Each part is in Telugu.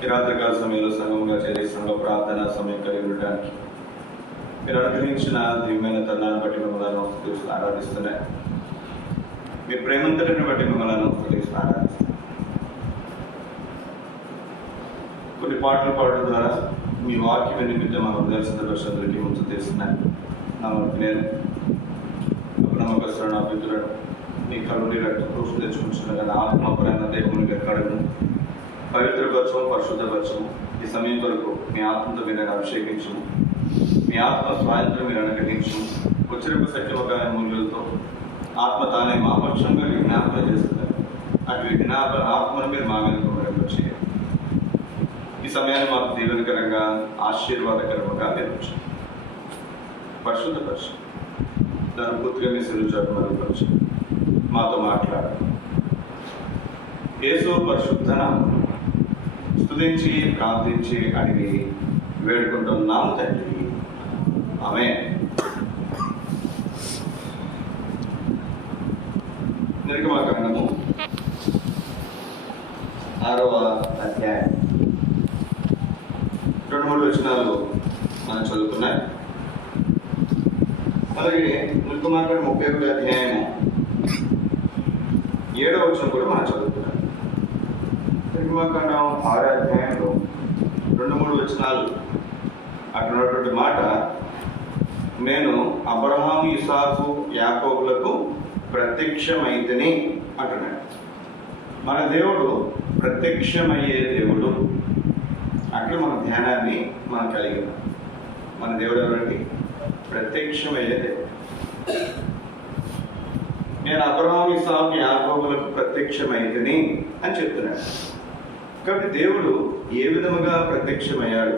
ఈ రాత్రికాల సమయంలో సంఘంగా చేరే సంఘ ప్రార్థన సమయం కలిగి ఉండడానికి మీరు అనుగ్రహించిన దివ్యమైన తరుణాన్ని బట్టి మిమ్మల్ని స్తుతిస్తూ ఆరాధిస్తున్నాయి. మీ ప్రేమంతటిని బట్టి మిమ్మల్ని స్తుతిస్తూ ఆరాధిస్తున్నాయి. కొన్ని పాటలు పాడడం ద్వారా మీ వాక్యం నిమిత్తం మా హృదయ సందర్భానికి ముందు చేస్తున్నాయి. నేను నమ్మకస్తున్న అభ్యుతులను మీ కలుని రక్త ప్రోక్షణ తెచ్చుకుంటున్న ఆత్మపరమైన దేవునికి ఎక్కడను పవిత్రపరచము, పరిశుద్ధపరచము. ఈ సమయం వరకు మీ ఆత్మతో మీరు అభిషేకించము, మీ ఆత్మ స్వాతంత్రం మీరు అనుగ్రహించము. ఉచ్చరింపు సత్యమకాయ మూల్యులతో ఆత్మ తానే మా పక్షంగా జ్ఞాపకం చేస్తున్నారు. అటు జ్ఞాపక ఆత్మను మీరు మా మీద చేయాలి. ఈ సమయాన్ని మాకు దీవెనకరంగా ఆశీర్వాదకరంగా నిర్మించు, పరిశుద్ధపరచు. దాని పూర్తిగా మీ సులుచారు మరుగుపరచు. మాతో మాట్లాడాలి. యేసు పరిశుద్ధ నామమున స్తుతించి ప్రార్థించి అడిగి వేడుకుంటున్నాము తండ్రి, ఆమేన్. నిర్గమకాండము 6వ అధ్యాయం 2-3 వచనాలు మనం చదువుకున్నాం. అలాగే నిర్గమకాండం 31వ అధ్యాయము 7వ వచనం కూడా మనం చదువుకున్నాం. నిర్గమకాండం 6వ అధ్యాయంలో 2-3 వచనాలు అక్కడ ఉన్నటువంటి మాట, నేను అబ్రహాము, ఇసాకు, యాకోబులకు ప్రత్యక్షమైతిని అంటున్నాడు. మన దేవుడు ప్రత్యక్షమయ్యే దేవుడు. అక్కడ మన ధ్యానాన్ని మనం కలిగి ఉన్నాం. మన దేవుడు ఎవరండి? ప్రత్యక్షమయ్యే దేవుడు. నేను అబ్రహాము, ఇసాకు, యాకోబులకు ప్రత్యక్షమైతిని అని చెప్తున్నాడు. కాబట్టి దేవుడు ఏ విధముగా ప్రత్యక్షమయ్యాడు,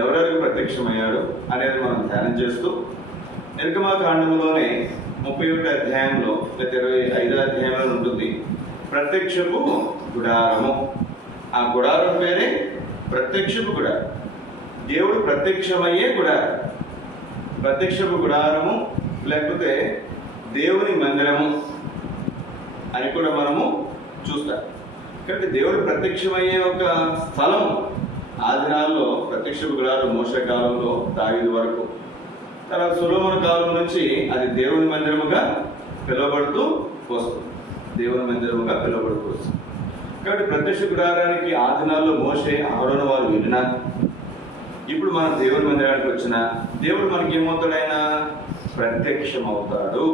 ఎవరెవరికి ప్రత్యక్షమయ్యాడు అనేది మనం ధ్యానం చేస్తూ నిర్గమకాండంలోనే 31వ అధ్యాయంలో లేదా 25వ అధ్యాయంలో ఉంటుంది ప్రత్యక్షపు గుడారము. ఆ గుడారం పేరే ప్రత్యక్షపు గుడారం. దేవుడు ప్రత్యక్షమయ్యే గుడారం, ప్రత్యక్షపు గుడారము లేకపోతే దేవుని మందిరము అని కూడా మనము చూస్తాం. కాబట్టి దేవుడు ప్రత్యక్షమయ్యే ఒక స్థలం ఆ దినాల్లో ప్రత్యక్షపు గుడారం మోషే కాలంలో దావీదు వరకు, తర్వాత సొలొమోను కాలం నుంచి అది దేవుని మందిరముగా పిలువబడుతూ వస్తుంది. దేవుని మందిరముగా పిలువబడుతూ వస్తుంది. కాబట్టి ప్రత్యక్ష గుడారానికి ఆ దినాల్లో మోషే, అహరోను వారు వెళ్ళినా, ఇప్పుడు మనం దేవుని మందిరానికి వచ్చిన దేవుడు మనకి ఏమవుతాడు? ఆయన ప్రత్యక్షమవుతాడు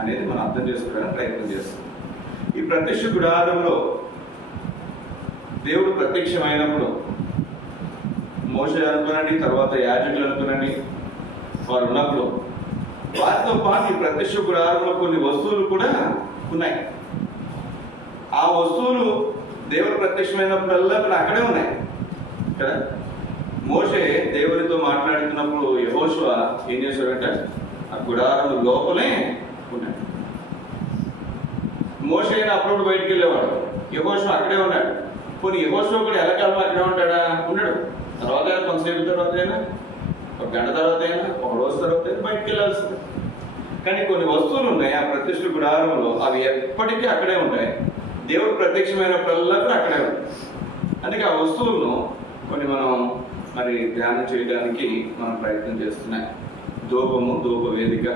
అనేది మనం అర్థం చేసుకోవడానికి ప్రయత్నం చేస్తాం. ఈ ప్రత్యక్ష గుడారంలో దేవుడు ప్రత్యక్షమైనప్పుడు మోషే అనుకునండి, తర్వాత యాజకులు అనుకునండి, వారు ఉన్నప్పుడు వారితో పాటు ఈ ప్రత్యక్ష గుడారంలో కొన్ని వస్తువులు కూడా ఉన్నాయి. ఆ వస్తువులు దేవుడు ప్రత్యక్షమైనప్పుడల్లా కూడా అక్కడే ఉన్నాయి కదా. మోషే దేవునితో మాట్లాడుతున్నప్పుడు యెహోషువ ఏం చేశాడంటే ఆ గుడారం లోపలే ఉన్నాడు. మోషే అప్పుడప్పుడు బయటికి వెళ్ళేవాడు, యెహోషువ అక్కడే ఉన్నాడు. కొన్ని యెహోషువ కూడా ఎల్లకాలం అక్కడే ఉంటాడా? ఉండడు. తర్వాత కొంతసేపు తర్వాత అయినా, ఒక గంట తర్వాత అయినా, ఒక రోజు తర్వాత అయినా బయటికి వెళ్ళాల్సింది. కానీ కొన్ని వస్తువులు ఉన్నాయి ఆ ప్రత్యక్ష గుడారంలో, అవి ఎప్పటికీ అక్కడే ఉంటాయి. దేవుడు ప్రత్యక్షమైనప్పుడల్లా కూడా అక్కడే ఉంటాయి. అందుకే ఆ వస్తువులను కొన్ని మనం మరి ధ్యానం చేయడానికి మనం ప్రయత్నం చేస్తున్నాం. ధూపము, ధూప వేదిక,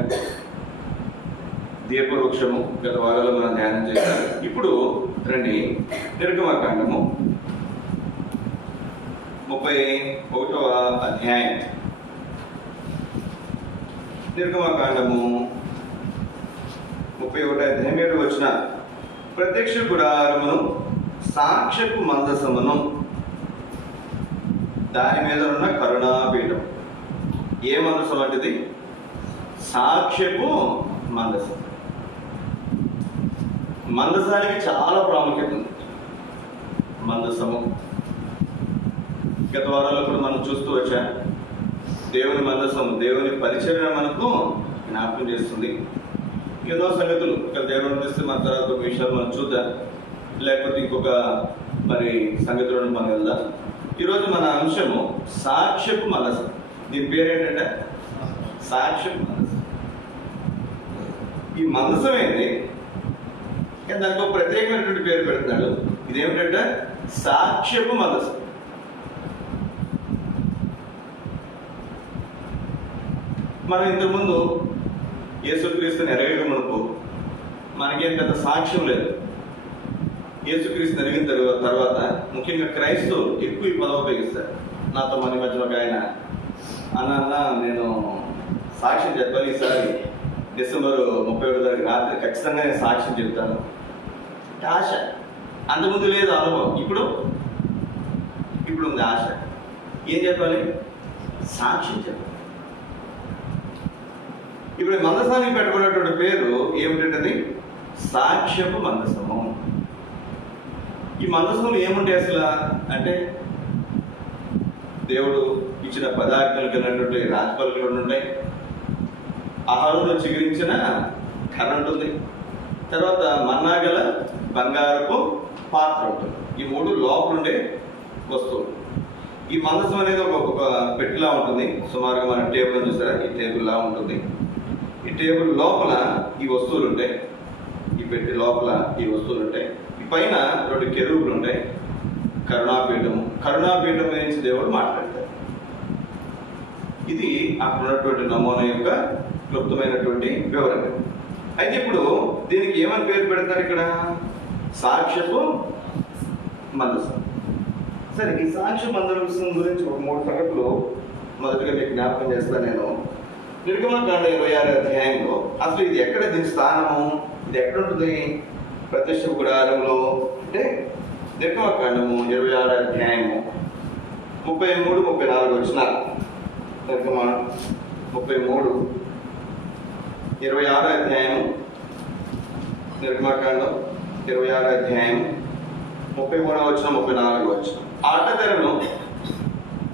దీపవృక్షము గత వారాల్లో మనం ధ్యానం చేస్తాం. ఇప్పుడు రండి నిర్గమకాండము 31వ అధ్యాయం. నిర్గమకాండము 31వ అధ్యాయం 7వ వచనం, ప్రత్యక్ష గుడారమును, సాక్ష్యపు మందసమును, దాని మీద ఉన్న కరుణాపీఠం. ఏ మందసం వంటిది? సాక్ష్యపు మందసం. మందసానికి చాలా ప్రాముఖ్యత ఉంది. మందసము గత వారాల్లో కూడా మనం చూస్తూ వచ్చాం. దేవుని మందసం, దేవుని పరిచర్య మనకు జ్ఞాపకం చేస్తుంది. ఎన్నో సంగతులు ఇక్కడ దేవుని తెస్తే మన తర్వాత ఒక విషయాలు మనం చూద్దాం, లేకపోతే ఇంకొక మరి సంగతులను మనం వెళ్దాం. ఈరోజు మన అంశము సాక్ష్యపు మందసం. దీని పేరేంటంటే సాక్ష్యపు మందసం. ఈ మందసం ఏంటి? దానికి ఒక ప్రత్యేకమైనటువంటి పేరు పెడుతున్నాడు. ఇదేమిటంటే సాక్ష్యపు మందసం. మనం ఇంతకుముందు యేసుక్రీస్తుని ఎరగక మునుపు మనకేం పెద్ద సాక్ష్యం లేదు. యేసుక్రీస్తుని ఎరిగిన తర్వాత ముఖ్యంగా క్రైస్తవులు ఎక్కువ ఈ పదవి ఉపయోగిస్తారు. నాతో మన మధ్యలో ఒక ఆయన అన్న నేను సాక్ష్యం చెప్పాలి, ఈసారి డిసెంబర్ 31 తారీఖు రాత్రి ఖచ్చితంగా నేను సాక్ష్యం చెప్తాను. ఆశ అంతకుముందు లేదు అనుభవం, ఇప్పుడు ఉంది ఆశ. ఏం చెప్పాలి? సాక్ష్యం చెప్పాలి. ఇప్పుడు మందసానికి పెట్టుకున్నటువంటి పేరు ఏమిటంటే సాక్ష్యపు మందసము. ఈ మందసంలో ఏముంటాయి అసలు అంటే దేవుడు ఇచ్చిన పదార్థాలు కలిగినటువంటి రాజపలకలు ఉంటాయి, ఆహారంలో చిగురించిన కర్ర ఉంటుంది, తర్వాత మన్నా గల బంగారపు పాత్ర ఉంటుంది. ఈ 3 లోపలుండే వస్తువులు. ఈ మందసం అనేది ఒక పెట్టిలా ఉంటుంది. సుమారుగా మన టేబుల్ చూసారా, ఈ టేబుల్లా ఉంటుంది. ఈ టేబుల్ లోపల ఈ వస్తువులు ఉంటాయి, ఈ పెట్టి లోపల ఈ వస్తువులు ఉంటాయి. ఈ పైన 2 కెరూబులు ఉంటాయి. కరుణాపీఠం గురించి దేవుడు మాట్లాడతారు. ఇది అక్కడ ఉన్నటువంటి నమూనా యొక్క క్లుప్తమైనటువంటి వివరణ. అయితే ఇప్పుడు దీనికి ఏమని పేరు పెడతారు? ఇక్కడ సాక్ష్యపు మందసం. సరే, ఈ సాక్ష్య మందసం గురించి ఒక 3 సంగతులు మొదటిగా మీకు జ్ఞాపకం చేస్తాను నేను. నిర్గమకాండ 26వ అధ్యాయంలో అసలు ఇది ఎక్కడ, దీని స్థానము, ఇది ఎక్కడ ఉంటుంది? ప్రత్యక్ష గుడారంలో అంటే నిర్గమకాండము 26వ అధ్యాయము 33, 34 వచనాలు. నిర్గమ 33, 26వ అధ్యాయము, నిర్గమకాండం 26వ అధ్యాయం 33వ వచనం, 34వ వచనం. అడ్డతెరను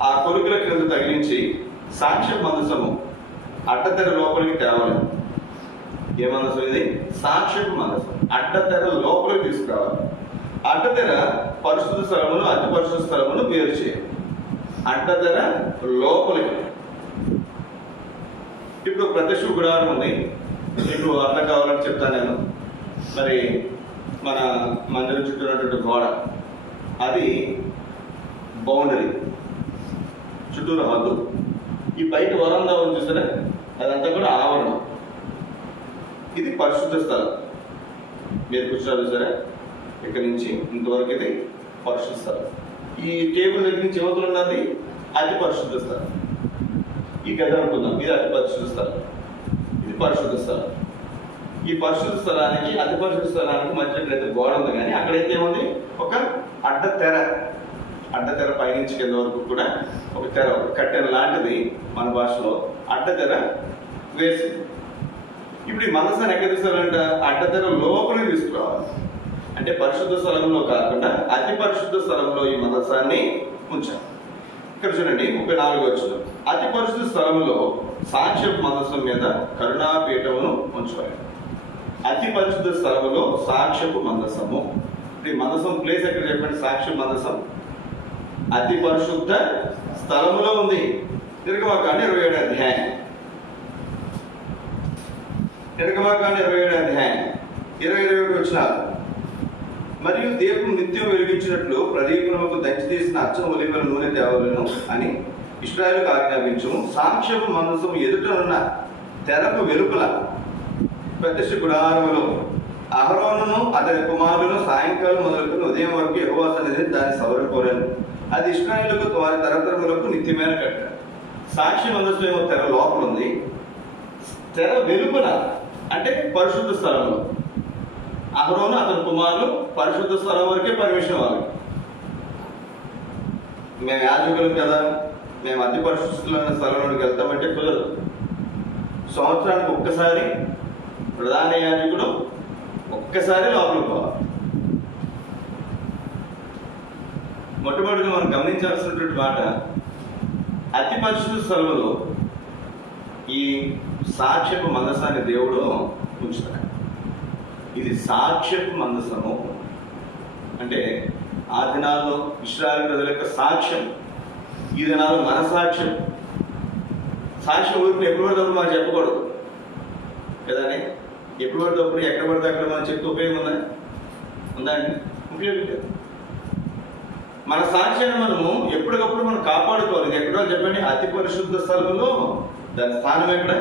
ఆ కొలుకుల క్రింద తగిలించి సాక్ష్య మందసము అడ్డతెర లోపలికి తేవాలి. ఏ మందసం ఇది? సాక్ష్యపు మందసం. అడ్డతెర లోపలికి తీసుకురావాలి. అడ్డతెర పరిశుద్ధ స్థలమును అతి పరిశుద్ధ స్థలమును వేరు చేయాలి. అడ్డతెర లోపలికి. ఇప్పుడు ప్రత్యక్ష గుడారం ఉంది, మీకు అర్థం కావాలని చెప్తాను నేను. మరి మన మందిరం చుట్టూ ఉన్నటువంటి గోడ, అది బౌండరీ, చుట్టూరు హద్దు. ఈ బయట వరండా ఉంది చూసారా, అదంతా కూడా ఆవరణం. ఇది పరిశుద్ధ స్థలం. మీరు కూర్చున్నారు చూసారా, ఇక్కడి నుంచి ఇంతవరకు ఇది పరిశుద్ధ స్థలం. ఈ టేబుల్ దగ్గర నుంచి యువతలు ఉన్నది అతి పరిశుద్ధ స్థలం. ఈ గది అనుకుందాం, ఇది అతి పరిశుద్ధ స్థలం, ఇది పరిశుద్ధ స్థలం. ఈ పరిశుద్ధ స్థలానికి అతి పరిశుద్ధ స్థలానికి మధ్యలో అయితే గోడ ఉంది, కానీ అక్కడైతే ఏముంది? ఒక అడ్డతెర పైనుంచి కింద వరకు కూడా ఒక తెర, ఒక కట్టెన లాంటిది మన భాషలో అడ్డతెర వేసింది. ఇప్పుడు ఈ మందసాన్ని ఎక్కడ తీసుకోవాలంట? అడ్డతెర లోపలికి తీసుకురావాలి. అంటే పరిశుద్ధ స్థలంలో కాకుండా అతి పరిశుద్ధ స్థలంలో ఈ మందసాన్ని ఉంచాలి. ఇక్కడ చూడండి 34వ వచనం. అతి పరిశుద్ధ స్థలంలో సాక్ష్యపు మందసం మీద కరుణాపీఠమును ఉంచాలి. అతి పరిశుద్ధ స్థలంలో సాక్ష్యపు మందసము. ఇప్పుడు ఈ మందసం ప్లేస్ ఎక్కడ చెప్పండి? సాక్ష్య మందసం అతి పరిశుద్ధ స్థలములో ఉంది. నిర్గమకాండ 27వ అధ్యాయం, నిర్గమకాండ 27వ అధ్యాయం 27 వచనాలు. మరియు దేవుడు నిత్యం వెలిగించినట్లు ప్రదీపములకు దంచి తీసిన అచ్చం ఒలివల నూనె తేవలను అని ఇశ్రాయేలుకు ఆజ్ఞాపించుము. సాక్ష్యపు మందసం ఎదుట ఉన్న తెరకు వెలుపల ప్రత్యక్ష గుడారములో అహరోనును అతని కుమారులను సాయంకాలం మొదలుకొని ఉదయం వరకు యెహోవా సన్నిధిని దాన్ని సవరించుకోలేను. అది ఇశ్రాయేలుకు వారి తరతరములకు నిత్యమైన కట్టడ. సాక్షి మందసం ఏమో తెర లోపల ఉంది, తెర వెలుపల అంటే పరిశుద్ధ స్థలంలో. అహరోను అతని కుమారులు పరిశుద్ధ స్థలం వరకే పర్మిషన్ వాళ్ళకి. మేము యాజకులం కదా, మేము అతి పరిశుద్ధమైన స్థలంలోకి వెళ్తామంటే కుదరదు. సంవత్సరానికి ఒక్కసారి ప్రధాన యాజకుడు ఒక్కసారి లోపలికి పోవాలి. మొట్టమొదటిగా మనం గమనించాల్సినటువంటి మాట, అతి పరిశుద్ధ స్థలంలో ఈ సాక్ష్యపు మందసాన్ని దేవుడు ఉంచుతాడు. ఇది సాక్ష్యపు మందసము అంటే ఆ దినాల్లో ఇశ్రాయేలు ప్రజల యొక్క సాక్ష్యం, ఈ దినాల్లో మన సాక్ష్యం. సాక్ష్యం ఊరికి ఎప్పుడు పడినప్పుడు మనం చెప్పకూడదు కదండి. ఎప్పుడు పడినప్పుడు ఎక్కడ పడితే అక్కడ మనం చెప్తే ఉపయోగం ఉందా? ఉందా అండి? ఉపయోగం లేదు. మన సాక్ష్యాన్ని మనము ఎప్పటికప్పుడు మనం కాపాడుకోవాలి. ఇది ఎక్కడో చెప్పండి, అతి పరిశుద్ధ స్థలంలో దాని స్థానం ఎక్కడ?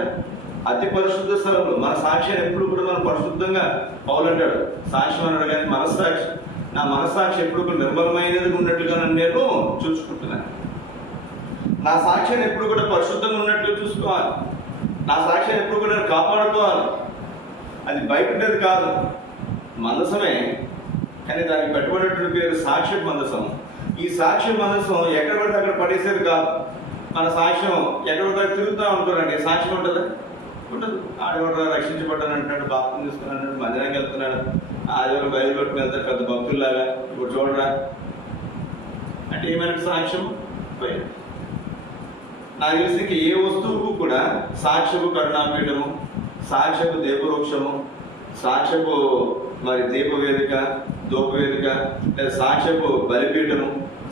అతి పరిశుద్ధ స్థలంలో. మన సాక్ష్యాన్ని ఎప్పుడు కూడా మనం పరిశుద్ధంగా, పౌలు అంటాడు సాక్ష్యం అన్నాడు కానీ మనస్సాక్షి, నా మనస్సాక్షి ఎప్పుడు కూడా నిర్మలమైనది ఉన్నట్లుగా నేను చూసుకుంటున్నాను. నా సాక్ష్యాన్ని ఎప్పుడు కూడా పరిశుద్ధంగా ఉన్నట్లు చూసుకోవాలి. నా సాక్ష్యాన్ని ఎప్పుడు కూడా నేను కాపాడుకోవాలి. అది బయట ఉండేది కాదు, మందసమే, కానీ దానికి పెట్టుబడినటువంటి పేరు సాక్ష్య మందసం. ఈ సాక్ష్య మందసం ఎక్కడ పడితే అక్కడ పడేసేది కాదు. మన సాక్ష్యం ఎక్కడ పడితే తిరుగుతాం అనుకోరండి, సాక్ష్యం ఉంటుందా? ఉండదు. ఆడవాడు రక్షించబడ్డాను అంటున్నాడు, బాప్తిసం తీసుకున్నాడు, మందిరానికి వెళ్తున్నాడు, ఆదివారం బైబిల్ పట్టుకుని వెళ్తారు పెద్ద భక్తుల్లాగా, ఇప్పుడు చూడరా అంటే ఏమైనా సాక్ష్యం పోయింది. నాకు తెలిసి ఏ వస్తువుకు కూడా సాక్ష్యపు కరుణాపీఠము, సాక్ష్యపు దీపవృక్షము, సాక్ష్యపు మరి దీపవేదిక, ధూపవేదిక, లేదా సాక్ష్యపు బలిపీఠము,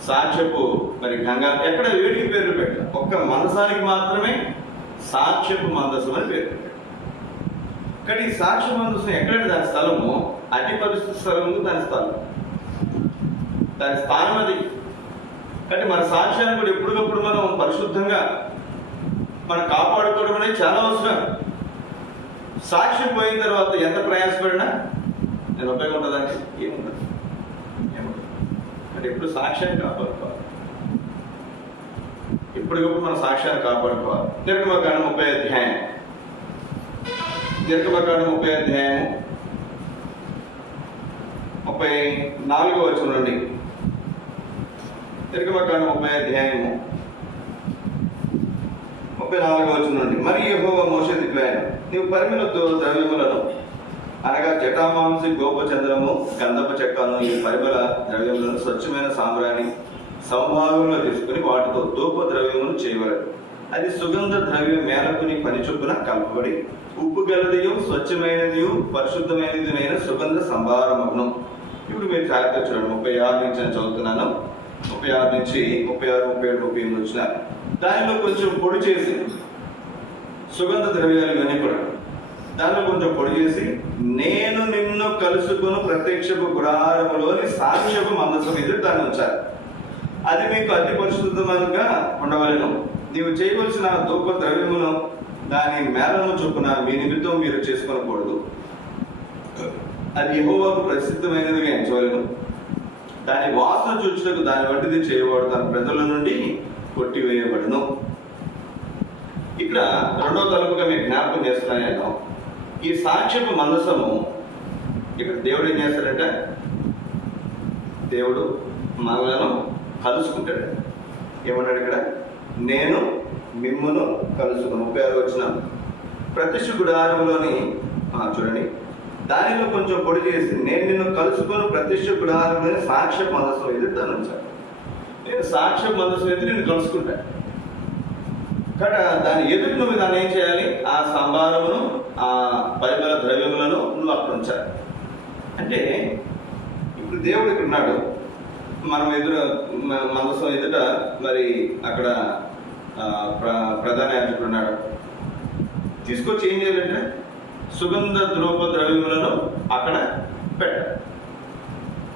సాక్ష్యపు మరి గంగా, ఎక్కడ వేడికి పేర్లు పెట్టారు. ఒక్క మందసానికి మాత్రమే సాక్ష్యపు మందసం అని పేరు పెట్టారు. కానీ ఈ సాక్ష్య మందసం ఎక్కడంటే దాని స్థలము అతి పరిస్థితి స్థలము, దాని స్థలం, దాని స్థానం అది. కాబట్టి మన సాక్ష్యాన్ని కూడా ఎప్పటికప్పుడు మనం పరిశుద్ధంగా మనం కాపాడుకోవడం అనేది చాలా అవసరం. సాక్ష్యం పోయిన తర్వాత ఎంత ప్రయాసపడినా నేను ఉపయోగం ఉంటుందంటే ఏముండదు. అంటే ఎప్పుడు సాక్ష్యాన్ని కాపాడుకోవాలి, ఎప్పటికప్పుడు మన సాక్ష్యాన్ని కాపాడుకోవాలి. నిర్గమకాండం 30వ అధ్యాయం, నిర్గమకాండం 30వ అధ్యాయం 34వ వచనం నుండి. నిర్గమకాండం 30వ అధ్యాయము 34వ వచనం నుండి. మరి యెహోవా మోషేతో ఇట్లనెను, నీవు పరిమళ ద్రవ్యములను అనగా జటామాంసి, గోపచంద్రము, గంధపు చెక్కను, ఈ పరిమళ ద్రవ్యములను స్వచ్ఛమైన సాంబ్రాణి సమభాగంలో తీసుకుని వాటితో ధూప ద్రవ్యమును చేయవలెను. అది సుగంధ ద్రవ్య మేలకుని పని చొప్పున కలపబడి ఉప్పు గలదియు స్వచ్ఛమైనదియు పరిశుద్ధమైనదినైన సుగంధ సంభారమగును. ఇప్పుడు మీరు జాగ్రత్త చూడండి, 36 నుంచి నేను చదువుతున్నాను. 36 నుంచి 36, 37, 38 వచ్చినారు. దానిలో కొంచెం పొడి చేసి, సుగంధ ద్రవ్యాలు ఇవన్నీ కూడా దానిలో కొంచెం పొడి చేసి, నేను నిన్ను కలుసుకుని ప్రత్యక్షపు గుడారములోని సాక్ష్యపు మందసం మీద దాన్ని ఉంచాలి. అది మీకు అతి పరిశుద్ధంగా ఉండవలెను. నీవు చేయవలసిన ధూప ద్రవ్యమును దాని మేళను చొప్పున మీ నిమిత్తం మీరు చేసుకోనకూడదు. అది యెహోవాకు ప్రసిద్ధమైనదిగా ఎంచవలెను. దాని వాసన చూచుటకు దాని వంటిది చేయవాడు తన ప్రజల నుండి కొట్టివేయబడును. ఇక్కడ రెండో తలుపుగా మీకు జ్ఞాపకం చేస్తున్నాను, ఈ సాక్ష్యపు మందసము ఇక్కడ దేవుడు ఏం చేస్తాడంటే, దేవుడు మనలను కలుసుకుంటాడు. ఏమన్నాడు ఇక్కడ? నేను మిమ్మును కలుసుకుని. 36 వచ్చిన ప్రత్యక్ష గుడారములోని చూడండి, దానిలో కొంచెం పొడి చేసి, నేను నిన్ను కలుసుకొని ప్రత్యక్ష గుడారంలోని సాక్ష్య మందసం ఎదురు దాన్ని ఉంచాను. నేను సాక్ష్య మందసం ఎదురు నిన్ను కలుసుకుంటాను. ఇక్కడ దాని ఎదురు నువ్వు దాన్ని ఏం చేయాలి? ఆ సంభారమును, ఆ పరిమళ ద్రవ్యములను నువ్వు అక్కడ ఉంచాలి. అంటే ఇప్పుడు దేవుడు ఇక్కడ ఉన్నాడు, మనం ఎదురు మందసం ఎదుట మరి అక్కడ ప్రధాన యాజకుడు ఉన్నాడు. తీసుకొచ్చి ఏం చేయాలంటే సుగంధ ధూప ద్రవ్యములను అక్కడ పెట్టాలి.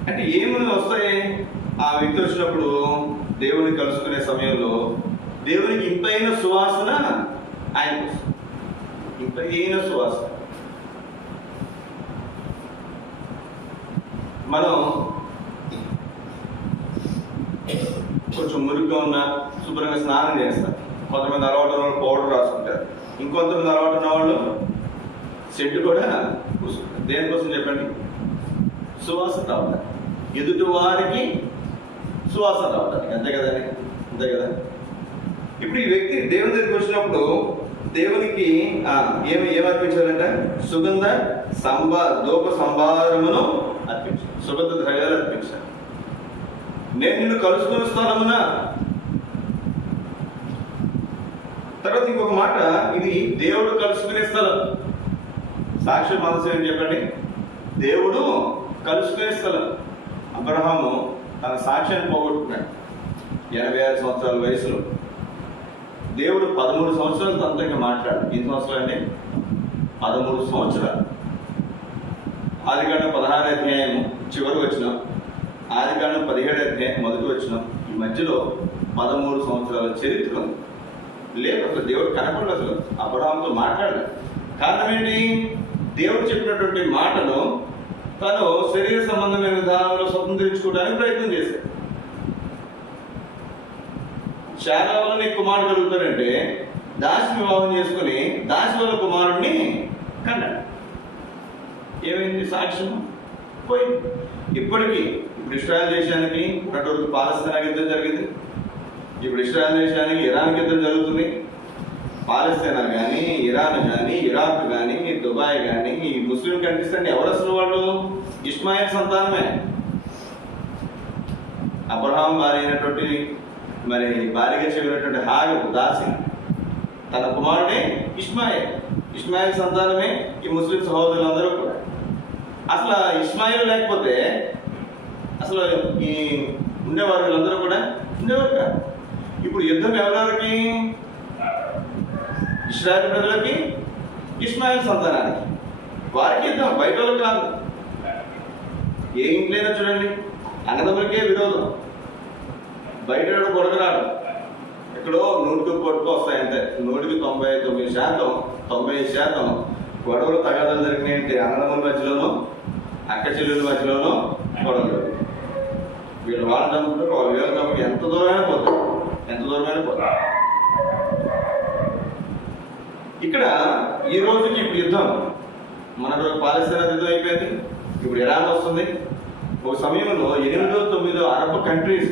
అంటే ఏమని వస్తాయి? ఆ వ్యక్తి వచ్చినప్పుడు దేవుని కలుసుకునే సమయంలో దేవునికి ఇంపైన సువాసన ఆయన, ఇంపైన సువాసన. మనం కొంచెం మురిగ్గా ఉన్న శుభ్రంగా స్నానం చేస్తారు. కొంతమంది అలవాటు ఉన్న వాళ్ళు పౌడర్ రాసుకుంటారు, ఇంకొంతమంది అలవాటు ఉన్న వాళ్ళు సెంటు కూడా పూసుకుంటారు. దేనికోసం చెప్పండి? సువాసన రావడానికి, ఎదుటి వారికి సువాసన రావడానికి. అంతే కదండి, అంతే కదా. ఇప్పుడు ఈ వ్యక్తి దేవుని దగ్గరికి వచ్చినప్పుడు దేవునికి ఏమర్పించాలంట? సుగంధ ధూప సంభారమును అర్పించాలి, సుగంధ ద్రవ్యాలు అర్పించాలి. నేను నిన్ను కలుసుకున్న స్థలమున. తర్వాత ఇంకొక మాట, ఇది దేవుడు కలుసుకునే స్థలం. సాక్ష్య మనసు ఏం చెప్పండి? దేవుడు కలుసుకునే స్థలం. అబ్రహాము తన సాక్ష్యాన్ని పోగొట్టుకున్నాడు 86 సంవత్సరాల వయసులో. దేవుడు 13 సంవత్సరాలు తనతో ఇంకా మాట్లాడు. ఎన్ని సంవత్సరాలు అంటే 13 సంవత్సరాలు. ఆదికాండం 16వ అధ్యాయం చివరి వచ్చిన ఆదికాండం 17వ అధ్యాయం మొదటి వచనం. ఈ మధ్యలో 13 సంవత్సరాల చరిత్ర ఉంది. లేదు, అసలు దేవుడు కనపడలేదు, అసలు అబ్రహాముతో మాట్లాడలేదు. కారణం ఏంటి? దేవుడు చెప్పినటువంటి మాటను తను శరీర సంబంధమైన విధానంలో స్వతంత్రించుకోవడానికి ప్రయత్నం చేశాడు. శారా వల్ల నీకు కుమారుడు కలుగుతాడంటే దాసి వివాహం చేసుకుని దాసి వల్ల కుమారుడిని కన్నాడు. ఏమైంది? సాక్ష్యం పోయింది. ఇప్పటికీ ఇప్పుడు ఇస్రాయల్ దేశానికి ఉన్నటువంటి పాలస్తీనా యుద్ధం జరిగింది. ఇప్పుడు ఇస్రాయల్ దేశానికి ఇరాన్ యుద్ధం జరుగుతుంది. పాలస్తీనా కానీ, ఇరాన్ కానీ, ఇరాక్ కానీ, దుబాయ్ కానీ, ఈ ముస్లిం కంట్రీస్ అంటే ఎవరు అసలు? వాళ్ళు ఇస్మాయిల్ సంతానమే. అబ్రహాం భార్య అయినటువంటి మరి భార్యగా చెవినటువంటి హాగరు దాసి తన కుమారుడే ఇస్మాయిల్ సంతానమే ఈ ముస్లిం సహోదరులందరూ కూడా. అసలు ఇస్మాయిల్ లేకపోతే అసలు ఈ ఉండేవారు వీళ్ళందరూ కూడా ఉండేవారు కాదు. ఇప్పుడు యుద్ధం ఎవరెవరికి? ఇశ్రాయేలు ప్రజలకి, ఇస్మాయిల్ సంతానానికి. వారికి యుద్ధం, బయట వాళ్ళకి కాదు. ఏ ఇంట్లోనే చూడండి, అన్నదమ్ములకే విరోధం. బయట కొడకరాడు. ఎక్కడో 100కి కొడుకు వస్తాయంటే 100కి 90% గొడవలు తగాదాలు జరిగినాయంటే అన్నదమ్ముల మధ్యలోనూ, అక్క చెల్లెల మధ్యలోనూ గొడవలు. వీళ్ళు వాళ్ళ తమ్ముడు వాళ్ళు వీళ్ళ తమ్ముడు ఎంత దూరమైనా పోతారు. ఇక్కడ ఈ రోజుకి ఇప్పుడు యుద్ధం, మనకు పాలస్తీనా యుద్ధం అయిపోయింది. ఇప్పుడు ఇరాన్ వస్తుంది. ఒక సమయంలో 8-9 అరబ్ కంట్రీస్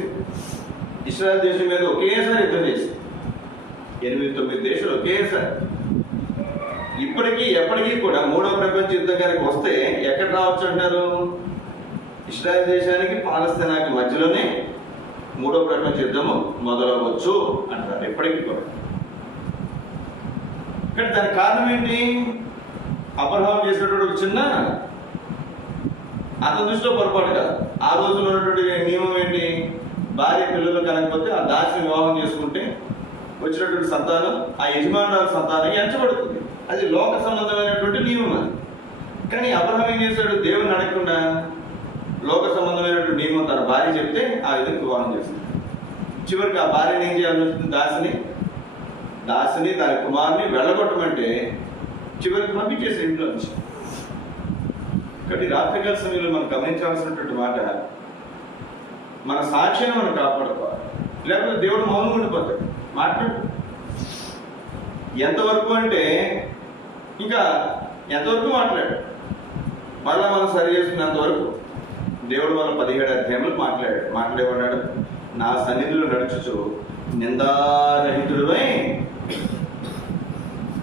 ఇస్రాయల్ దేశం మీద ఒకేసారి యుద్ధం చేసి 8-9 దేశాలు ఒకేసారి. ఇప్పటికీ ఎప్పటికీ కూడా 3వ ప్రపంచ యుద్ధం గారికి వస్తే ఎక్కడ రావచ్చు అంటారు? ఇస్రాయల్ దేశానికి పాలస్తీనాకి మధ్యలోనే 3వ ప్రపంచ యుద్ధము మొదలవచ్చు అంటారు ఎప్పటికీ కూడా. కానీ దానికి కారణం ఏంటి? అబ్రహాం చేసినటువంటి ఒక చిన్న అతని దృష్టిలో పొరపాటు కాదు. ఆ రోజుల్లో ఉన్నటువంటి నియమం ఏంటి? భార్య పిల్లలు కనకపోతే ఆ దాసిని వివాహం చేసుకుంటే వచ్చినటువంటి సంతానం ఆ యజమానుల సంతానం ఎంచబడుతుంది. అది లోక సంబంధమైనటువంటి నియమం అది. కానీ అబ్రహాం ఏం చేశాడు? దేవుని అడగకుండా లోక సంబంధమైనటువంటి నియమం తన భార్య చెప్తే ఆ విధంగా వివాహం చేస్తుంది. చివరికి ఆ భార్యని ఏం చేయాల్సి వస్తుంది? దాసిని దాని కుమారుని వెళ్ళగొట్టమంటే చివరికి పంపించేసి ఇంట్లో నుంచి. కాబట్టి రాత్రికాల సమయంలో మనం గమనించాల్సినటువంటి మాట, మన సాక్ష్యాన్ని మనం కాపాడుకోవాలి. లేకపోతే దేవుడు మౌనం ఉండిపోతాడు, మాట్లాడు. ఎంతవరకు అంటే ఇంకా ఎంతవరకు మాట్లాడు, మళ్ళా మనం సరి చేసుకున్నంత వరకు. దేవుడు వాళ్ళ 17వ అధ్యాయంలో మాట్లాడేవాడు, నా సన్నిధిలో నడుచుచు నిందారహితుడివై.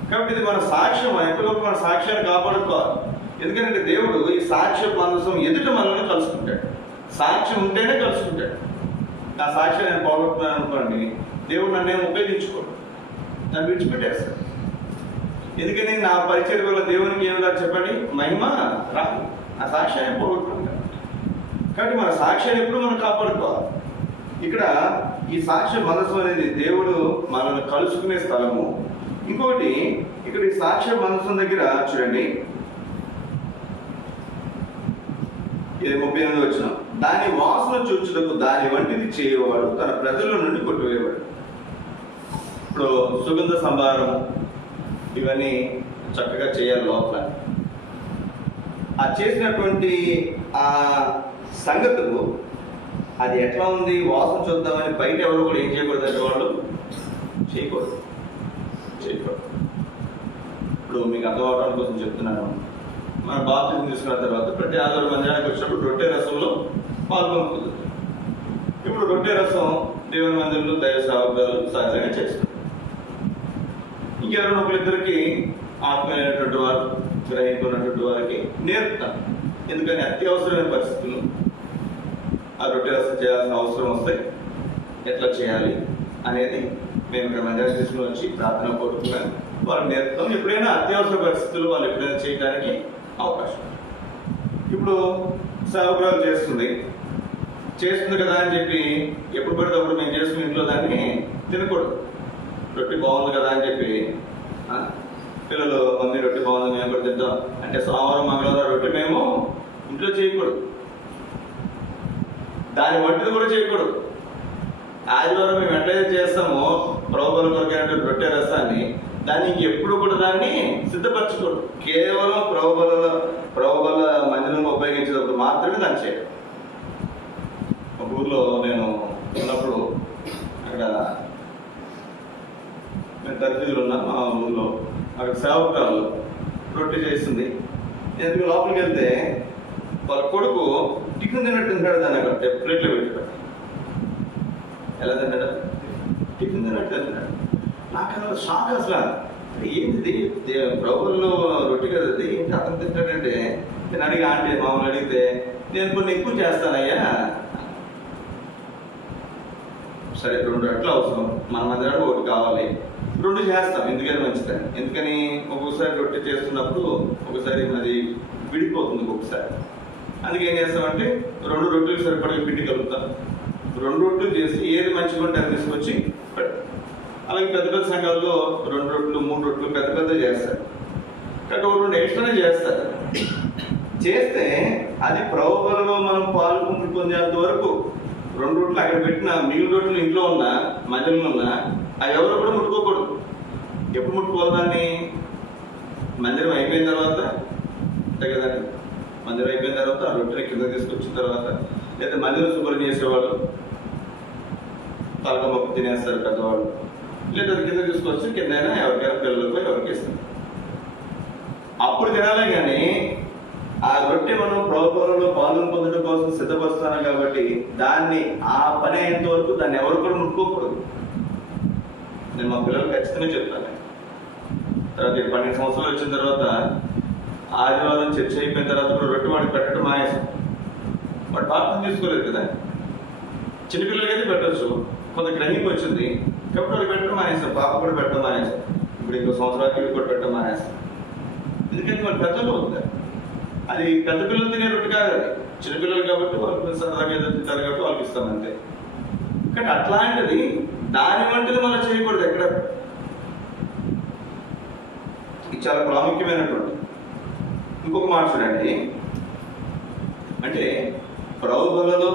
కాబట్టి ఇది మన సాక్ష్యం. ఎంతవరకు మన సాక్ష్యాన్ని కాపాడుకోవాలి. ఎందుకంటే దేవుడు ఈ సాక్ష్య మందసం ఎదుట మనల్ని కలుసుకుంటాడు. సాక్ష్యం ఉంటేనే కలుసుకుంటాడు. నా సాక్ష్యం నేను పోగొట్టుకున్నాను అనుకోండి, దేవుడు నన్ను ఉపయోగించుకోడు, నన్ను విడిచిపెట్టేస్తాడు. ఎందుకని నా పరిచయం వల్ల దేవునికి ఏమిలా చెప్పండి, మహిమ రాదు. నా సాక్ష్యాన్ని పోగొట్టుకున్నాను. కాబట్టి మన సాక్ష్యాన్ని ఎప్పుడు మనం కాపాడుకోవాలి. ఇక్కడ ఈ సాక్ష్య మనసు అనేది దేవుడు మనల్ని కలుసుకునే స్థలము. ఇంకోటి ఇక్కడ ఈ సాక్ష్య మనసు దగ్గర చూడండి, 38 వచ్చిన దాని వాసన చూచుటకు దాని వంటిది చేయవాడు తన ప్రజల నుండి కొట్టివేవాడు. ఇప్పుడు సుగంధ సంభారం ఇవన్నీ చక్కగా చేయాలి లోపల. ఆ చేసినటువంటి ఆ సంగతులు అది ఎట్లా ఉంది వాసన చూద్దామని బయట ఎవరు కూడా ఏం చేయకూడదు అంటే వాళ్ళు చేయకూడదు. ఇప్పుడు మీకు అర్థమవడం కోసం చెప్తున్నాను. మన బాప్తిజం తీసుకున్న తర్వాత ప్రతి ఆదివారం మందిరానికి వచ్చినప్పుడు రొట్టె రసంలో పాల్గొనుకుంటుంది. ఇప్పుడు రొట్టె రసం దేవుని మందిరంలో దైవ సేవకులు సహజంగా చేస్తారు. ఇంకెవరైనా ఒకరిద్దరికి ఆత్మీయమైనటువంటి వారు, గ్రహించుకున్నటువంటి వారికి నేర్పుతారు. ఎందుకని అత్యవసరమైన పరిస్థితులు ఆ రొట్టె రసం చేయాల్సిన అవసరం వస్తే ఎట్లా చేయాలి అనేది మేము ఇక్కడ మందిరానికి తీసుకుని వచ్చి ప్రార్థన కోరుకున్నాను. వాళ్ళు నేర్పుతాం. ఎప్పుడైనా అత్యవసర పరిస్థితులు వాళ్ళు ఎప్పుడైనా చేయడానికి అవకాశం. ఇప్పుడు సేవకురాలు చేస్తుంది కదా అని చెప్పి ఎప్పుడు పడితే అప్పుడు మేము చేసుకుని ఇంట్లో దాన్ని తినకూడదు. రొట్టె బాగుంది కదా అని చెప్పి పిల్లలు మమ్మీ రొట్టె బాగుంది మేము కూడా తింటాం అంటే సోమవారం మంగళవారం రొట్టె మేము ఇంట్లో చేయకూడదు. దాని వంటిది కూడా చేయకూడదు. ఆదివారం మేము ఎట్లయితే చేస్తామో ప్రభువుల కొరకైనటువంటి రొట్టె రసాన్ని, దాన్ని ఇంకెప్పుడు కూడా దాన్ని సిద్ధపరచకూడదు. కేవలం ప్రభువుల మందిరంలో ఉపయోగించేటప్పుడు మాత్రమే దాన్ని చేయాలి. ఒక ఊర్లో నేను ఉన్నప్పుడు అక్కడ మేము తరగతిలో ఉన్నాం. మా ఊళ్ళో అక్కడ సేవకురాలు రొట్టె చేస్తుంది. ఎందుకు లోపలికి వెళ్తే వాళ్ళ కొడుకు టిఫిన్ తిన్నట్టు తింటాడు. దాన్ని అక్కడ ప్లేట్లో పెట్టాడు. ఎలా తిన్నాడు? టిఫిన్ తిన్నట్టు తిన్నాడు. నాకు అసలు షాక్. అసలు ఏంటిది, ప్రభువుల్లో రొట్టె కదా అది, ఏంటి అతను తింటాడంటే నేను అడిగి ఆంటీ మామూలు అడిగితే నేను కొన్ని ఎక్కువ చేస్తానయ్యా. సరే 2 రెట్లు అవసరం, మన మధ్యలో ఒకటి కావాలి, 2 చేస్తాం. ఎందుకని మంచిదని. ఎందుకని ఒక్కొక్కసారి రొట్టె చేస్తున్నప్పుడు ఒకసారి అది విడిపోతుంది ఒక్కొక్కసారి. అందుకే ఏం చేస్తామంటే 2 రొట్టెలు సరిపడే పిండి కలుపుతాం. 2 రొట్టెలు చేసి ఏది మంచిగా ఉంటే అది తీసుకొచ్చి పెడతాం. అలాగే పెద్ద పెద్ద సంఘాల్లో 2 రొట్టెలు 3 రొట్టెలు పెద్ద పెద్ద చేస్తారు. కాబట్టి 2 ఎక్స్ట్రానే చేస్తారు. చేస్తే అది ప్రభువులలో మనం పాల్గొని పొందేంత వరకు 2 రొట్టెలు అక్కడ పెట్టిన మిగిలిన రొట్టెలు ఇంట్లో ఉన్న మధ్యలో ఉన్న అవి ఎవరు కూడా ముట్టుకోకూడదు. ఎప్పుడు ముట్టుకోవాలి దాన్ని? మందిరం అయిపోయిన తర్వాత, అంతే కదండి. మందిరం అయిపోయిన తర్వాత ఆ రొట్టెని కింద తీసుకొచ్చిన తర్వాత, లేదా మందిరం శుభ్రం చేసేవాళ్ళు పలక మొక్క తినేస్తారు పెద్దవాళ్ళు, లేదా అది కింద తీసుకొచ్చి కిందైనా ఎవరికైనా పిల్లలకు ఎవరికి ఇస్తారు. అప్పుడు తినాలే కానీ ఆ రొట్టె మనం ప్రభువులలో పాల్గొని పొందడం కోసం సిద్ధపరుస్తాను కాబట్టి దాన్ని ఆ పని అయ్యేంత వరకు దాన్ని ఎవరు కూడా ముట్టుకోకూడదు. నేను మా పిల్లలకు ఖచ్చితంగా చెప్తాను. తర్వాత 12 సంవత్సరాలు వచ్చిన తర్వాత ఆదివారం చర్చ అయిపోయిన తర్వాత రొట్టె వాడికి పెట్టడం మానేసాం. వాడు పాపం తీసుకోలేదు కదా. చిన్నపిల్లలకైతే పెట్టచ్చు, కొంత గ్రహింపు వచ్చింది కాబట్టి వాడికి పెట్టడం మానేసాం. పాప కూడా పెట్టడం మానేసాం. ఇప్పుడు ఇంకో సంవత్సరాలకి కూడా పెట్టడం మానేసాం. ఎందుకంటే వాళ్ళు పెద్దలు అవుతారు. అది పెద్ద పిల్లలు తినే రొట్టె కాదు, అది చిన్నపిల్లలు కాబట్టి వాళ్ళకి సరదాగా ఏదో తింటారు కాబట్టి వాళ్ళకి ఇస్తాం అంతే. కానీ అట్లాంటిది దాని వంటిది మనం చేయకూడదు ఎక్కడ. ఇది చాలా ప్రాముఖ్యమైనటువంటి. ఇంకొక మాట చూడండి, అంటే ప్రభువులలో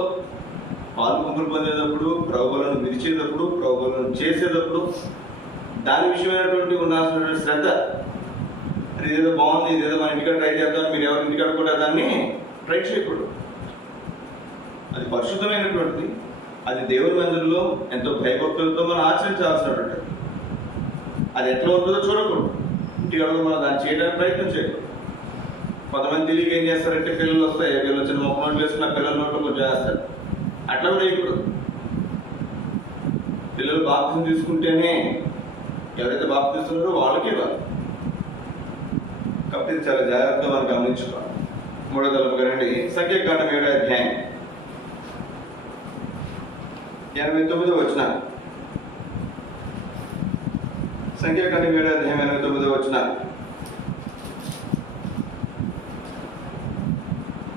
పాల్గొంపులు పొందేటప్పుడు, ప్రభువులను విరిచేటప్పుడు, ప్రభువులను చేసేటప్పుడు దాని విషయమైనటువంటి ఉండాల్సినటువంటి శ్రద్ధ. అది ఇదేదో బాగుంది, ఇదేదో మన ఇంటికాడ ట్రై చేద్దాం, మీరు ఎవరి ఇంటికాడ కూడా దాన్ని ట్రై చేయకూడదు. అది పరిశుద్ధమైనటువంటిది. అది దేవుని మందిరంలో ఎంతో భయభక్తులతో మనం ఆచరించాల్సినటువంటి. అది ఎట్లా ఉంటుందో చూడకూడదు. ఇంటికాడ మనం దాన్ని చేయడానికి ప్రయత్నం చేయకూడదు. కొంతమంది తెలియక ఏం చేస్తారంటే పిల్లలు వస్తాయి, పిల్లలు వచ్చిన మొక్క నోట్లు వేసుకున్న పిల్లల నోట్లో కొంచెం వేస్తారు. అట్లా కూడా వేయకూడదు. పిల్లలు బాప్తిజం తీసుకుంటేనే ఎవరైతే బాప్తిస్తున్నారో వాళ్ళకే ఇవ్వాలి. కాబట్టి ఇది చాలా జాగ్రత్తగా మనం గమనించుకోవాలి. 3వ తలపు రండి, సంఖ్యాకాండం 7వ అధ్యాయం 89వ వచనం. సంఖ్యాకాండం 7వ అధ్యాయం 89వ వచనం.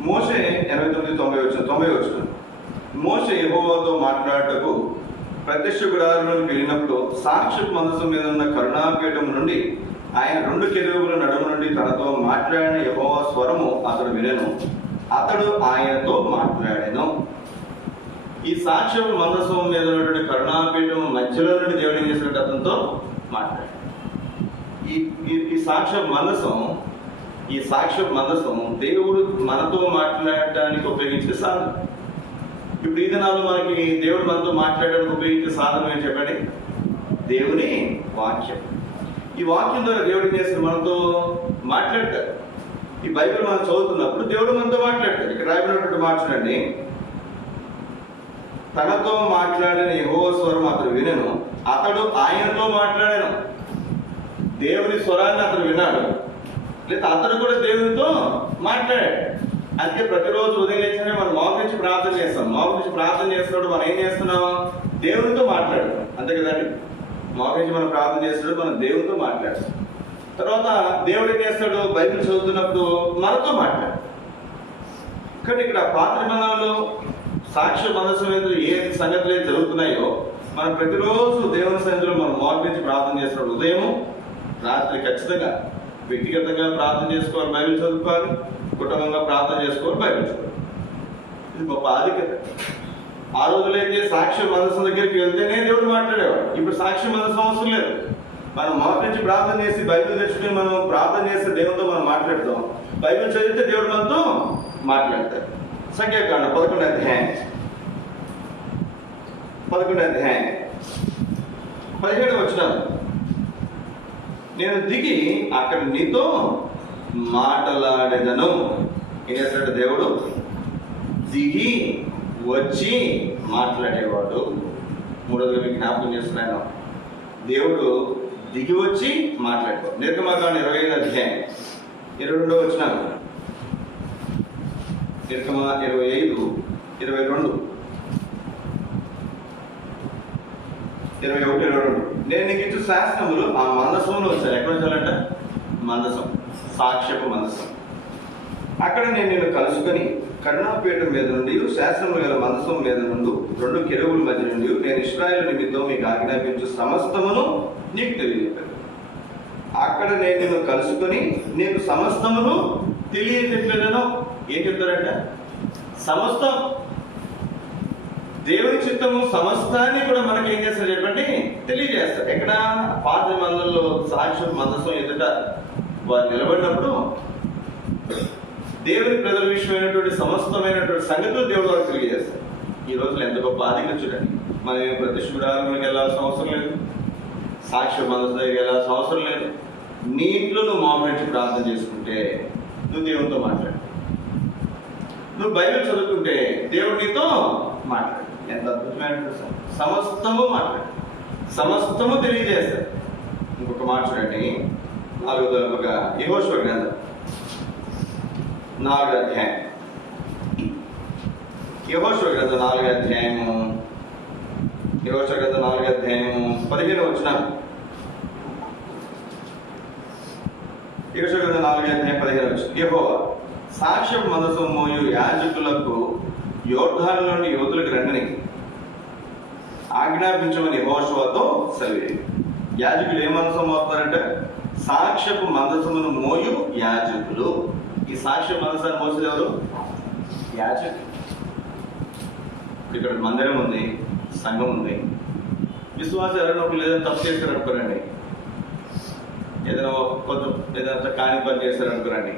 మోషే 89-90 వచనం. మోషే యెహోవాతో మాట్లాడటకు ప్రత్యక్ష గుడారంలోకి వెళ్ళినప్పుడు సాక్షాత్ మందసం మీద ఉన్న కరుణాపీఠం నుండి ఆయన 2 కెరూబుల నడుము నుండి తనతో మాట్లాడిన యెహోవా స్వరము అతడు వినెను. అతడు ఆయనతో మాట్లాడెను. ఈ సాక్ష్యం మందసం మీద ఉన్నటువంటి కరుణాపీఠం మధ్యలో నుండి దేవుడు ఏం చేసినట్టు అతనితో మాట్లాడాడు. ఈ సాక్ష్యం మందసం దేవుడు మనతో మాట్లాడటానికి ఉపయోగించే సాధనం. ఇప్పుడు ఈ దినాల్లో మనకి దేవుడు మనతో మాట్లాడడానికి ఉపయోగించే సాధనం ఏం చెప్పండి? దేవుని వాక్యం. ఈ వాక్యం ద్వారా దేవుడు ఏం చేస్తాడు? మనతో మాట్లాడతాడు. ఈ బైబిల్ మనం చదువుతున్నప్పుడు దేవుడు మనతో మాట్లాడతాడు. ఇక్కడ రాయబడినటువంటి మాట చూడండి, తనతో మాట్లాడిన యెహోవా స్వరం అతడు వినెను, అతడు ఆయనతో మాట్లాడాను. దేవుని స్వరాన్ని అతడు విన్నాడు, లేదా అతడు కూడా దేవునితో మాట్లాడాడు. అందుకే ప్రతిరోజు ఉదయం లేచిన మనం మోకరించి ప్రార్థన చేస్తాం. మోకరించి ప్రార్థన చేస్తున్నప్పుడు మనం ఏం చేస్తున్నాం? దేవునితో మాట్లాడతాం, అంతే కదండి. మోకరించి మనం ప్రార్థన చేస్తున్నప్పుడు మనం దేవునితో మాట్లాడతాం. తర్వాత దేవుడు ఏం చేస్తాడు? బైబిల్ చదువుతున్నప్పుడు మనతో మాట్లాడు. కానీ ఇక్కడ పాత నిబంధనలో సాక్ష్య మనసు మీద ఏ సంగతులు అయితే జరుగుతున్నాయో మనం ప్రతిరోజు దేవుని సన్నిధిలో మనం మోకరించి ప్రార్థన చేస్తున్నాడు. ఉదయం రాత్రి ఖచ్చితంగా వ్యక్తిగతంగా ప్రార్థన చేసుకోవాలి, బైబిల్ చదువుకోవాలి, కుటుంబంగా ప్రార్థన చేసుకోవాలి, బైబిల్ చదువుకోవాలి. ఇది గొప్ప ఆధిక్యత. ఆ రోజులైతే సాక్ష్య మందసం దగ్గరికి వెళ్తేనే దేవుడు మాట్లాడేవాడు. ఇప్పుడు సాక్ష్య మందసం అవసరం లేదు. మనం మోకరించి ప్రార్థన చేసి బైబిల్ తెచ్చుకుని మనం ప్రార్థన చేస్తే దేవుడితో మనం మాట్లాడతాం. బైబిల్ చదివితే దేవుడు మనతో మాట్లాడతాడు. సంఖ్యాకాండం 11వ అధ్యాయం 17వ వచనం. నేను దిగి అక్కడ నీతో మాట్లాడేదను. ఏం చేస్తాడు దేవుడు? దిగి వచ్చి మాట్లాడేవాడు. మూడోదిగా మీకు జ్ఞాపకం చేస్తున్నాను, దేవుడు దిగి వచ్చి మాట్లాడేవాడు. నిర్గమకాండం 25వ అధ్యాయం 22వ వచనం. నిర్గమ 25, 22, 21, 22. నేను నీకు ఇచ్చిన శాసనములు ఆ మందసంలో వచ్చాను. ఎక్కడ వచ్చాలంట? మందసం, సాక్ష్యపు మందసం. అక్కడ నేను నిన్ను కలుసుకొని కరుణాపీఠం మీద నుండి శాసనములు గల మందసం మీద నుండి 2 కెరూబుల మధ్య నుండి నేను ఇశ్రాయేలు నిమిత్తం మీకు ఆజ్ఞాపించు సమస్తమును నీకు తెలియజెప్పాను. అక్కడ నేను నిన్ను కలుసుకొని నీకు సమస్తమును తెలియజెప్పాను. ఏం చెప్తారంట? సమస్తం, దేవుని చిత్తము సమస్తాన్ని కూడా మనకి ఏం చేస్తారు చెప్పండి? తెలియజేస్తారు. ఎక్కడ? పాత మందల్లో సాక్ష్యం మందసం ఎదుట వారు నిలబడినప్పుడు దేవుని ప్రజల విషయమైనటువంటి సమస్తమైనటువంటి సంగతులు దేవుడు వారికి తెలియజేస్తారు. ఈ రోజులు ఎంత గొప్ప ఆధిక్యం చూడండి. మనం ఏం ప్రత్యక్ష గుడారంలోకి వెళ్ళాల్సిన అవసరం లేదు, సాక్ష్య మందసం దగ్గరికి వెళ్ళాల్సిన అవసరం లేదు. నీ ఇంట్లో నువ్వు మోకరించి ప్రార్థన చేసుకుంటే నువ్వు దేవునితో మాట్లాడు. నువ్వు బైబిల్ చదువుకుంటే దేవుడు నీతో మాట్లాడు. ఎంత అద్భుతమైన సమస్తము మాట్లాడు, సమస్తము తెలియజేస్తాడు. ఇంకొక మాట చూడండి, 4వ తరగతిగా యెహోషువ గ్రంథం 4వ అధ్యాయం. యెహోషువ గ్రంథం 4వ అధ్యాయము 15వ వచనం. యెహోషువ గ్రంథం 4వ అధ్యాయం 15వ వచనం. యెహోవా సాక్ష్యం మందసం మోయు యాజకులకు యోర్దాను నుండి యువతులకు రండిని ఆజ్ఞాపించమని యెహోషువతో సెలవు. యాజకులు ఏ మందసం మోస్తారంటే సాక్ష్యపు మందసమును మోయు యాజకులు. ఈ సాక్ష్య మందసాన్ని మోసేది ఎవరు? యాజకులు. ఇక్కడ మందిరం ఉంది, సంఘం ఉంది. విశ్వాసం ఎవరైనా ఒకరు ఏదైనా తప్పు చేస్తారు అనుకోరండి, ఏదైనా కాని పని చేస్తారు అనుకోరండి,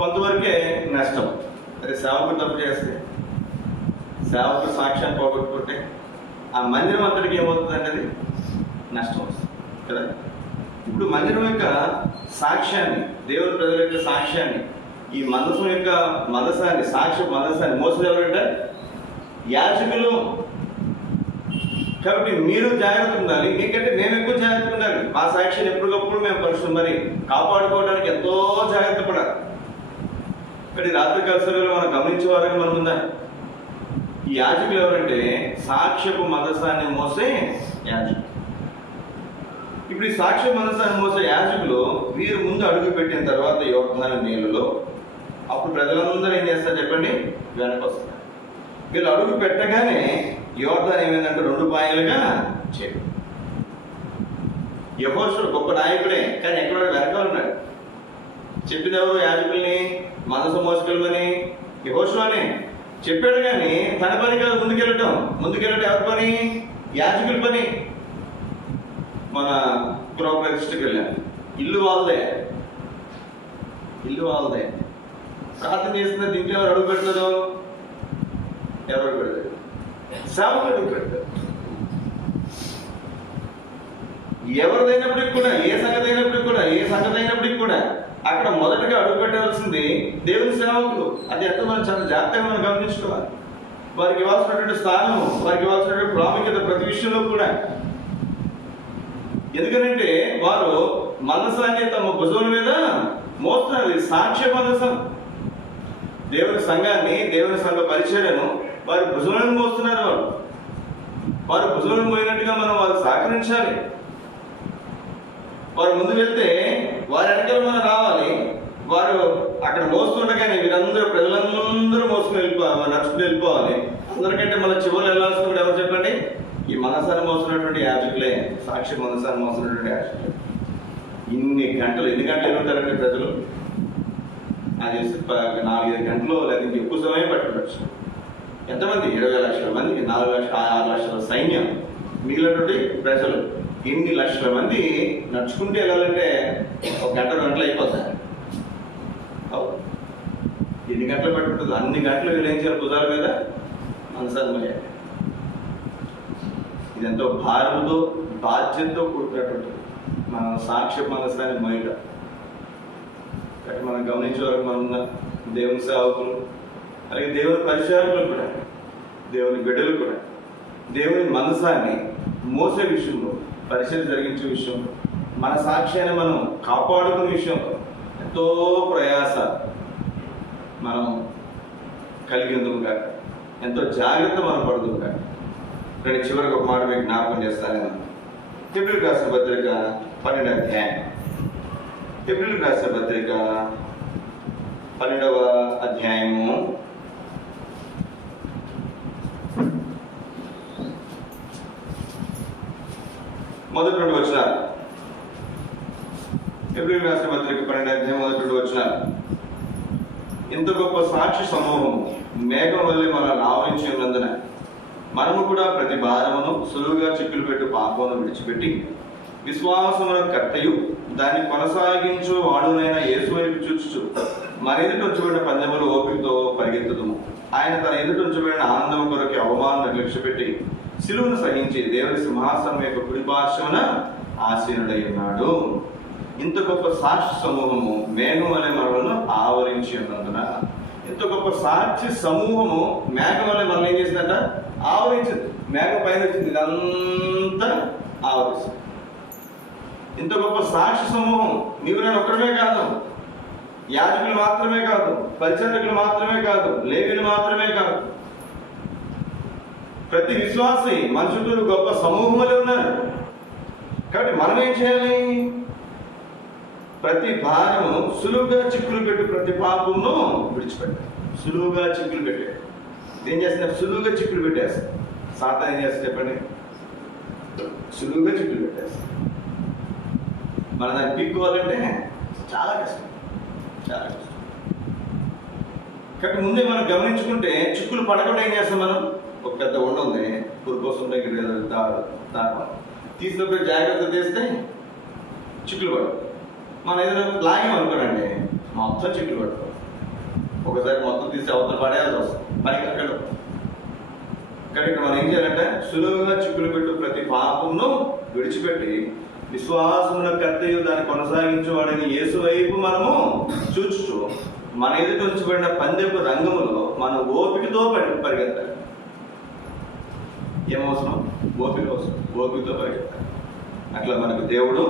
కొంతవరకే నష్టం. అదే సేవకుడు తప్పు చేస్తే, సేవకుడు సాక్ష్యాన్ని పోగొట్టుకుంటే ఆ మందిరం అంతటికి ఏమవుతుందండి? అది నష్టం వస్తుంది కదా. ఇప్పుడు మందిరం యొక్క సాక్ష్యాన్ని, దేవుని ప్రజల యొక్క సాక్ష్యాన్ని, ఈ మందసం యొక్క మందసాన్ని, సాక్ష్య మందసాన్ని మోసేది ఎవరంటే యాజకులు. కాబట్టి మీరు జాగ్రత్త ఉండాలి. మీకంటే మేము ఎక్కువ జాగ్రత్త ఉండాలి. మా సాక్ష్యాన్ని ఎప్పటికప్పుడు మేము పరిశుభ్రం మరి కాపాడుకోవడానికి ఎంతో జాగ్రత్త పడాలి. ఇక్కడ రాత్రి కలసలో మనం గమనించేవారుగా మనం ఉందా? ఈ యాజకులు ఎవరంటే సాక్ష్యపు మందసాన్ని మోసే యాజకులు. ఇప్పుడు ఈ సాక్ష్య మందసాన్ని మోసే యాజకులు వీరు ముందు అడుగు పెట్టిన తర్వాత యోర్దాను నీళ్ళలో, అప్పుడు ప్రజలందరూ ఏం చేస్తారు చెప్పండి? వెనక వస్తారు. వీళ్ళు అడుగు పెట్టగానే యోర్దాను ఏమైందంటే 2 పాయలుగా చేరు. యెహోషువ గొప్ప నాయకుడే, కానీ ఎక్కడ వెనకాల ఉన్నాడు. చెప్పింది ఎవరు? యాజకుల్ని మందసం మోసుకెళ్ళమని యెహోషువనే చెప్పాడు. కానీ తన పని కాదు ముందుకెళ్ళటం ఎవరి పని? యాజకుల పని. మన గృహప్రతిష్ఠకి వెళ్ళాను, ఇల్లు వాళ్ళదే. ప్రార్థన చేసిన దీంట్లో ఎవరు అడుగు పెడతారు? ఎవరు పెడతారు? సేవకుడు అడుగు పెడతారు. ఎవరిదైనప్పటికి కూడా, ఏ సంగతి అయినప్పటికీ కూడా అక్కడ మొదటగా అడుగు పెట్టాల్సింది దేవుని సేవకులు. అది ఎంతో మనం చాలా జాగ్రత్తగా మనం గమనించుకోవాలి. వారికి ఇవ్వాల్సినటువంటి స్థానము, వారికి ఇవ్వాల్సినటువంటి ప్రాముఖ్యత ప్రతి విషయంలో కూడా. ఎందుకంటే వారు మనసాన్ని తమ భుజముల మీద మోస్తున్నారు. ఇది సాక్ష్య మనసం. దేవుని సంఘాన్ని, దేవుని సంఘ పరిచర్యను వారి భుజములను మోస్తున్నారు. వారు భుజములను మోయినట్టుగా మనం వారు సహకరించాలి. వారు ముందు వెళ్తే వారి వెనకాల మనం రావాలి. వారు అక్కడ మోస్తుండగానే వీరందరూ, ప్రజలందరూ నడుచుకుని వెళ్ళిపోవాలి. అందరికంటే మన చివరి వెళ్ళాల్సిన కూడా ఎవరు చెప్పండి? ఈ మనసాన్ని మోస్తున్నటువంటి యాజకులే, సాక్షి మనసాన్ని మోస్తున్నటువంటి యాజకులే. ఎన్ని గంటలు ఉంటారంటే ప్రజలు? అది 4-5 గంటలు లేదా ఎక్కువ సమయం పట్టుకోవచ్చు. ఎంతమంది? 20 లక్షల మంది, 4 లక్షల 6 లక్షల సైన్యం, మిగిలినటువంటి ప్రజలు. ఇన్ని లక్షల మంది నడుచుకుంటూ వెళ్ళాలంటే 1 గంట 2 గంటలు అయిపోతాయి. ఎన్ని గంటలు పట్టుకుంటుంది? అన్ని గంటలు వీళ్ళు ఏం చేయాలి? భుజాల మీద మనసాన్ని. ఇదెంతో భారంతో బాధ్యతతో కూడుకున్నటువంటి మన సాక్ష్య మనసాన్ని మోయటం. కాబట్టి మనం గమనించే వరకు మనం దేవుని సేవకులు, అలాగే దేవుని పరిచారకులు కూడా, దేవుని బిడ్డలు కూడా దేవుని మనసాన్ని మోసే విషయంలో, పరిచయం జరిగించే విషయంలో, మన సాక్ష్యాన్ని మనం కాపాడుకునే విషయంలో ఎంతో ప్రయాస మనం కలిగి ఉందాం కాక, ఎంతో జాగ్రత్త మనం పడుతుంది కాక. ఇక్కడ చివరికి ఒక మాట మీకు జ్ఞాపకం చేస్తాను నేను. హెబ్రీయులకు రాసిన పత్రిక 12వ అధ్యాయం. హెబ్రీయులకు రాసిన పత్రిక 12వ అధ్యాయము 1-2 వచనాలు. హెబ్రీయులకు రాసిన పత్రిక 12వ అధ్యాయం 1-2 వచనాలు. ఇంత గొప్ప సాక్షి సమూహం మేఘం వల్లే మనల్ని ఆవరించి ఉన్నందున మనము కూడా ప్రతి భారమును సులువుగా చిక్కులు పెట్టు పాపమును విడిచిపెట్టి విశ్వాసమున కర్తయు దాన్ని కొనసాగించు వాడునైన యేసు వైపు చూచుచు మన ఎదుట ఉంచబడిన పందెములు ఓపికతో పరిగెత్తుదుము. ఆయన తన ఎదుట ఉంచబడిన ఆనందం కొరకు అవమానం నిర్లక్ష్యపెట్టి సిలువను సహించి దేవుని సింహాసనం యొక్క కుడిపార్శ్వమున ఆసీనుడై ఉన్నాడు. ఇంత గొప్ప సాక్షి సమూహము మేఘం వలె మనలను ఆవరించి ఉన్నందున, ఇంత గొప్ప సాక్షి సమూహము మేఘం వలె మనల్ని ఏం చేసిందంట? ఆవరించింది. మేఘం పైన వచ్చింది, ఇదంతా ఆవరిస్తుంది. ఇంత గొప్ప సాక్షి సమూహం నీవు నేను ఒక్కడమే కాదు, యాజకులు మాత్రమే కాదు, పరిచారకులు మాత్రమే కాదు, లేవీయులు మాత్రమే కాదు, ప్రతి విశ్వాసి మనుషులు గొప్ప సమూహంలో ఉన్నారు. కాబట్టి మనం ఏం చేయాలి? ప్రతి భారము సులువుగా చిక్కులు పెట్టు ప్రతి పాపమును విడిచిపెట్టాలి. సులువుగా చిక్కులు పెట్టాడు. ఏం చేస్తున్నారు? సులువుగా చిక్కులు పెట్టేస్తారు. సాతాను ఏం చేస్తారు చెప్పండి? సులువుగా చిక్కులు పెట్టేస్తారు. మనం దాన్ని పీక్కోవాలంటే చాలా కష్టం, చాలా కష్టం. కాబట్టి ముందే మనం గమనించుకుంటే చిక్కులు పడకుండా ఏం చేస్తాం? మనం ఒక పెద్ద ఉండ ఉంది, కోసం దగ్గర దారం తీసుకుని జాగ్రత్త తీస్తే చిక్కులు పడవు. మనం ఏదైనా లాగాం అనుకోనండి, మొత్తం చిక్కులు పడుతుంది. ఒకసారి మొత్తం తీసి అవతల పడేయాల్సి వస్తుంది. మరి అక్కడ ఇక్కడ మనం ఏం చేయాలంటే సులువుగా చిక్కులు పెట్టు ప్రతి పాపమును విడిచిపెట్టి విశ్వాసమున కర్తయు దాన్ని కొనసాగించేవాడని యేసు వైపు మనము చూచుచు మన ఎదుట ఉంచబడిన పందెపు రంగములో మన ఓపికతో పరిగెత్తాలి. ఏమవసరం? ఓపిక అవసరం. ఓపికతో పరిగెత్తాలి. అట్లా మనకు దేవుడు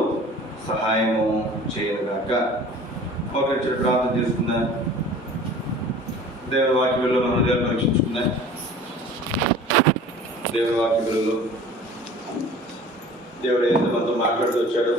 సహాయము చేయనుగాక. ఒకరి ప్రార్థన చేసుకుందా? దేవుని వాక్యంలో మన హృదయాలు పరీక్షించుకుందా? దేవుని వాక్యంలో దేవుడు ఏదైతే మనతో మాట్లాడుతూ వచ్చాడు